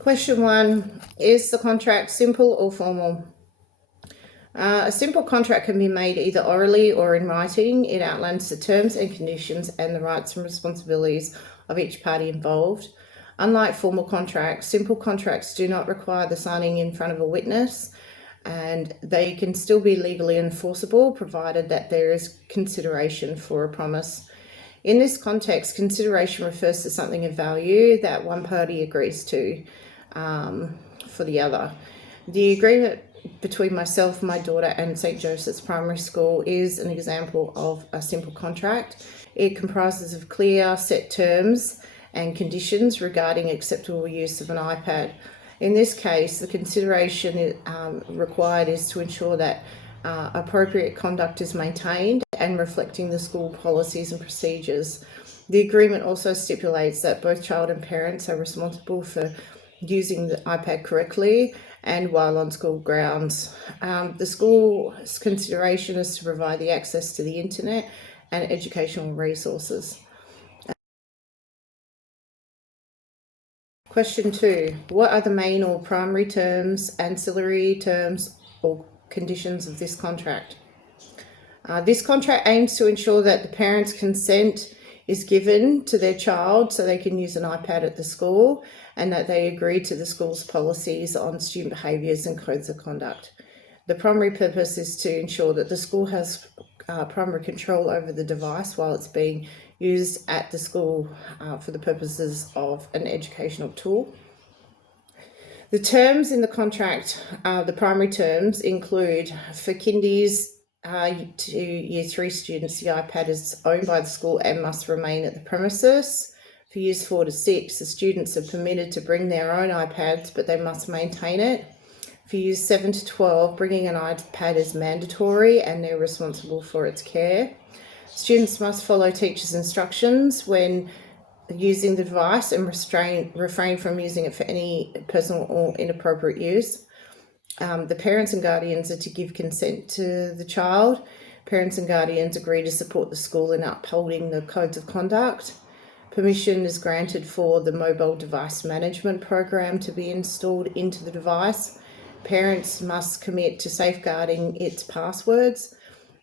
Question 1, is the contract simple or formal? A simple contract can be made either orally or in writing. It outlines the terms and conditions and the rights and responsibilities of each party involved. Unlike formal contracts, simple contracts do not require the signing in front of a witness, and they can still be legally enforceable provided that there is consideration for a promise. In this context, consideration refers to something of value that one party agrees to for the other. The agreement between myself, my daughter, and St. Joseph's Primary School is an example of a simple contract. It comprises of clear, set terms and conditions regarding acceptable use of an iPad. In this case, the consideration required is to ensure that appropriate conduct is maintained and reflecting the school policies and procedures. The agreement also stipulates that both child and parents are responsible for using the iPad correctly and while on school grounds. The school's consideration is to provide the access to the internet and educational resources. Question 2, what are the main or primary terms, ancillary terms or conditions of this contract? This contract aims to ensure that the parents' consent is given to their child so they can use an iPad at the school, and that they agree to the school's policies on student behaviours and codes of conduct. The primary purpose is to ensure that the school has primary control over the device while it's being used at the school for the purposes of an educational tool. The terms in the contract, the primary terms include for kindies to Year 3 students, the iPad is owned by the school and must remain at the premises. For Years 4 to 6, the students are permitted to bring their own iPads, but they must maintain it. For Years 7 to 12, bringing an iPad is mandatory and they're responsible for its care. Students must follow teachers' instructions when using the device and refrain from using it for any personal or inappropriate use. The parents and guardians are to give consent to the child. Parents and guardians agree to support the school in upholding the codes of conduct. Permission is granted for the mobile device management program to be installed into the device. Parents must commit to safeguarding its passwords,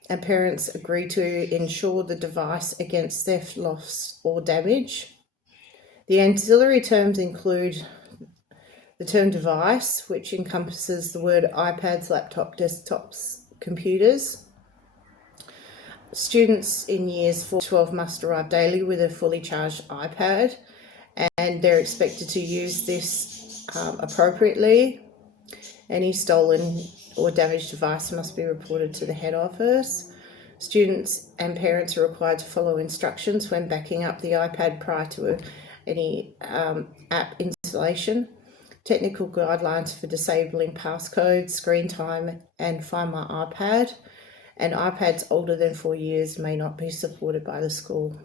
and parents agree to insure the device against theft, loss, or damage. The ancillary terms include the term device, which encompasses the word iPads, laptops, desktops, computers. Students in Years 4 to 12 must arrive daily with a fully charged iPad, and they're expected to use this appropriately. Any stolen or damaged device must be reported to the head office. Students and parents are required to follow instructions when backing up the iPad prior to any app installation. Technical guidelines for disabling passcodes, screen time, and Find My iPad. And iPads older than 4 years may not be supported by the school.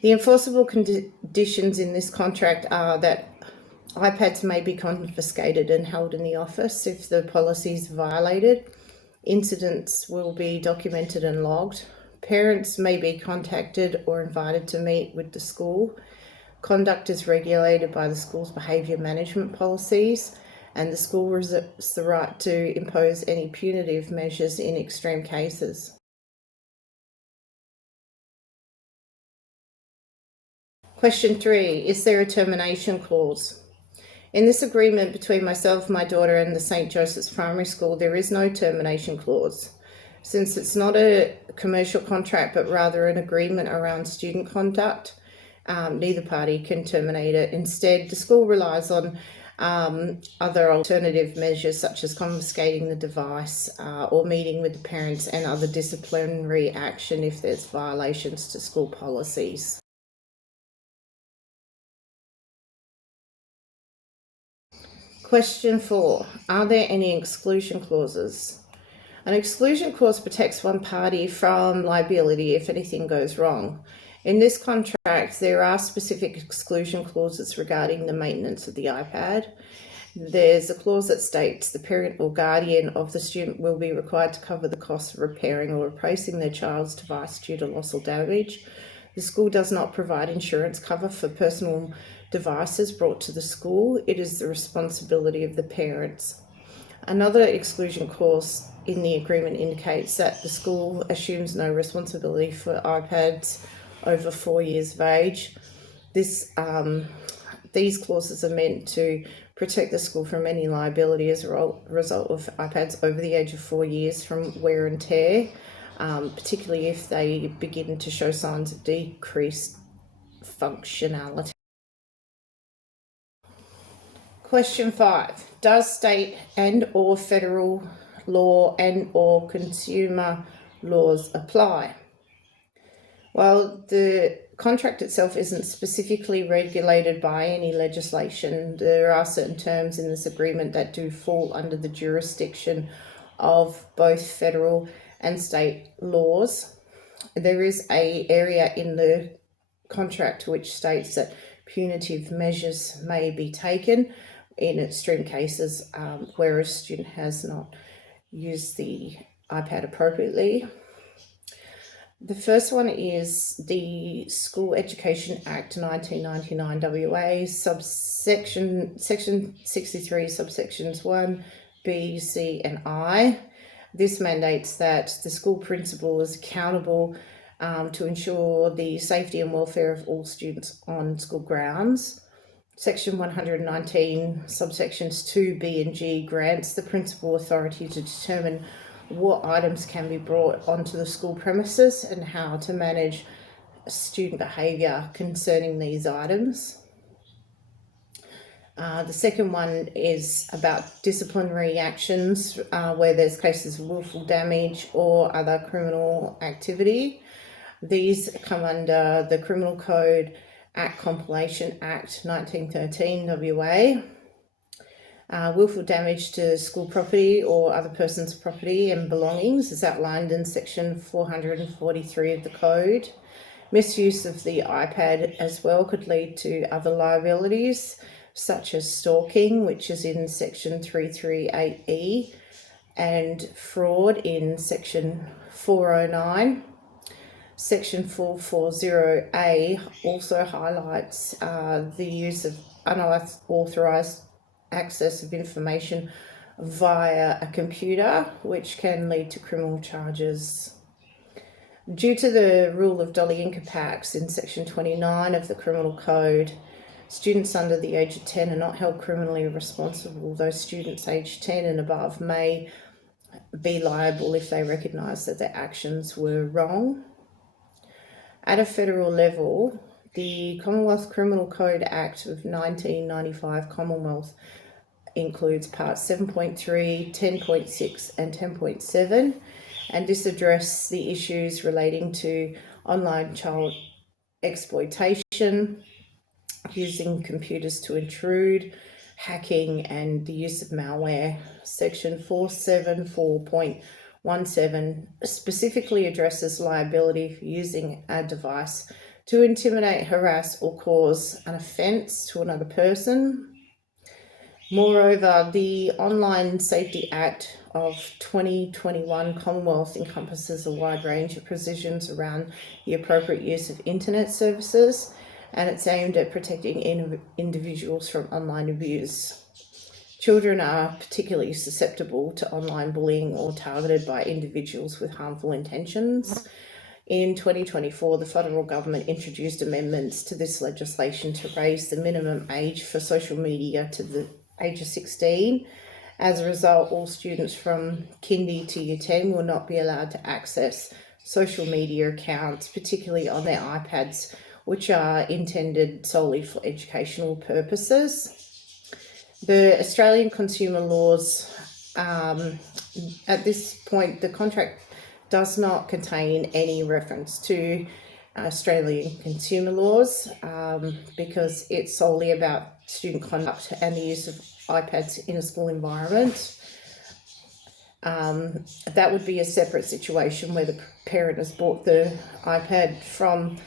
The enforceable conditions in this contract are that iPads may be confiscated and held in the office if the policy is violated. Incidents will be documented and logged. Parents may be contacted or invited to meet with the school. Conduct is regulated by the school's behaviour management policies, and the school reserves the right to impose any punitive measures in extreme cases. Question 3, is there a termination clause? In this agreement between myself, my daughter, and the St. Joseph's Primary School, there is no termination clause. Since it's not a commercial contract, but rather an agreement around student conduct, neither party can terminate it. Instead, the school relies on other alternative measures such as confiscating the device or meeting with the parents and other disciplinary action if there's violations to school policies. Question 4, are there any exclusion clauses? An exclusion clause protects one party from liability if anything goes wrong. In this contract, there are specific exclusion clauses regarding the maintenance of the iPad. There's a clause that states the parent or guardian of the student will be required to cover the cost of repairing or replacing their child's device due to loss or damage. The school does not provide insurance cover for personal devices brought to the school. It is the responsibility of the parents. Another exclusion clause in the agreement indicates that the school assumes no responsibility for iPads over 4 years of age. These clauses are meant to protect the school from any liability as a result of iPads over the age of 4 years from wear and tear, particularly if they begin to show signs of decreased functionality. Question 5. Does state and or federal law and or consumer laws apply? Well, the contract itself isn't specifically regulated by any legislation. There are certain terms in this agreement that do fall under the jurisdiction of both federal and state laws. There is an area in the contract which states that punitive measures may be taken in extreme cases where a student has not used the iPad appropriately. The first one is the School Education Act 1999 WA, section 63, subsections 1, B, C, and I. This mandates that the school principal is accountable to ensure the safety and welfare of all students on school grounds. Section 119, subsections 2, B, and G grants the principal authority to determine what items can be brought onto the school premises and how to manage student behaviour concerning these items. The second one is about disciplinary actions where there's cases of willful damage or other criminal activity. These come under the Criminal Code Act Compilation Act 1913 WA. Willful damage to school property or other person's property and belongings is outlined in section 443 of the code. Misuse of the iPad as well could lead to other liabilities such as stalking, which is in section 338E, and fraud in section 409. Section 440A also highlights the use of unauthorised access of information via a computer, which can lead to criminal charges. Due to the rule of Dolly Incapax in section 29 of the Criminal Code, students under the age of 10 are not held criminally responsible, though students aged 10 and above may be liable if they recognise that their actions were wrong. At a federal level, the Commonwealth Criminal Code Act of 1995 Commonwealth includes parts 7.3, 10.6 and 10.7, and this addresses the issues relating to online child exploitation, using computers to intrude, hacking and the use of malware. Section 474.17 specifically addresses liability for using a device to intimidate, harass or cause an offence to another person. Moreover, the Online Safety Act of 2021 Commonwealth encompasses a wide range of provisions around the appropriate use of internet services, and it's aimed at protecting individuals from online abuse. Children are particularly susceptible to online bullying or targeted by individuals with harmful intentions. In 2024, the federal government introduced amendments to this legislation to raise the minimum age for social media to the age of 16. As a result, all students from kindy to year 10 will not be allowed to access social media accounts, particularly on their iPads, which are intended solely for educational purposes. The Australian consumer laws, at this point, the contract does not contain any reference to Australian consumer laws because it's solely about student conduct and the use of iPads in a school environment. That would be a separate situation where the parent has bought the iPad from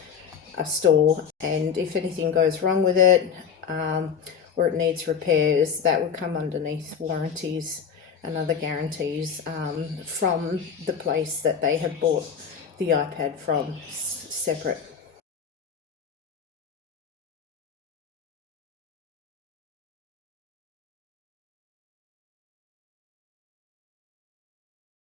a store, and if anything goes wrong with it or it needs repairs, that would come underneath warranties and other guarantees from the place that they have bought the iPad from, separate.